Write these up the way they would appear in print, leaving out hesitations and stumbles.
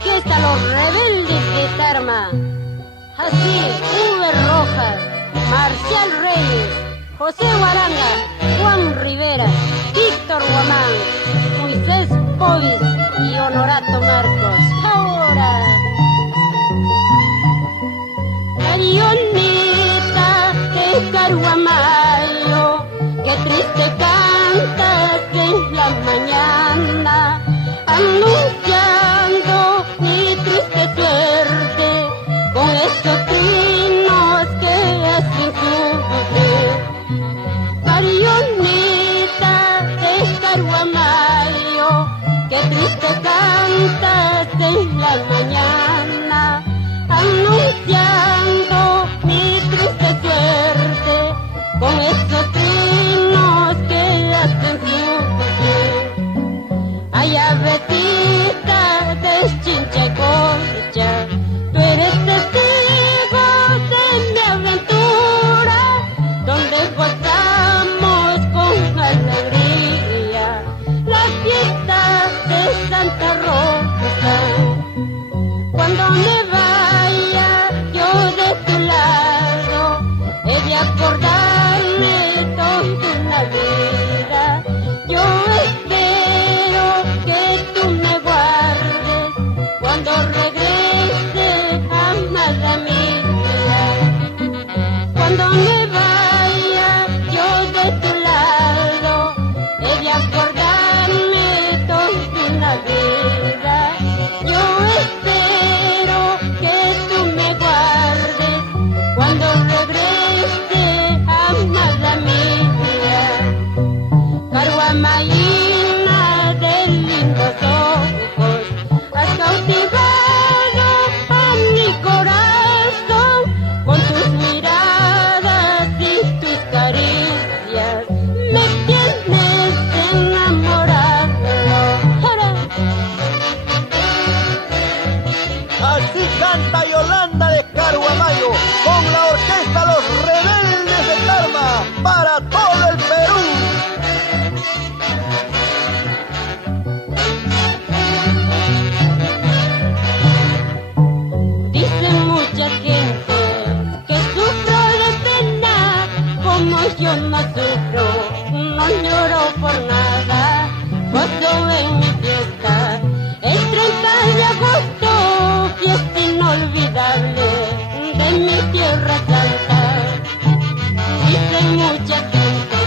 orquesta Los Rebeldes de Tarma. Así, V. Rojas, Marcial Reyes, José Guaranga, Juan Rivera, Víctor Guamán, Moisés Povis y Honorato Marcos. Ahora, Marioneta de Caruamayo, qué triste cantas en la mañana, anunciando mi triste suerte con estos trinos que hacen sufrir. Marioneta de Caruamayo, qué triste cantas en la mañana, anunciando mi triste suerte con esos trinos que hacen sufrir. Ay, avecita de Chincha y Concha, tú eres testigo de mi aventura, donde gozamos con alegría la fiesta de Santa Rosa. Cuando me vaya yo de tu lado, he de acordarme toda una vida. Yo espero que tú me guardes cuando regrese, amada mía. Cuando me vaya yo de tu lado, he de acordarme toda una vida. Yo espero que tú me guardes cuando regrese, amada mía. Caruamaína de lindos ojos, has cautivado a mi corazón con tus miradas y tus caricias. Me tienes enamorado. Así canta Yolanda de Caruamayo con la orquesta Los Rebeldes de Tarma para todo el Perú. Dice mucha gente que sufro de pena, como yo no sufro, no lloro por nada. Gozo en mi fiesta, el 30 de agosto, fiesta inolvidable de mi tierra santa. Dice mucha gente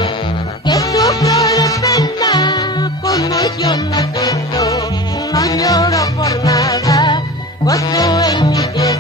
que sufro de pena, como yo no sufro, no lloro por nada. Gozo en mi fiesta.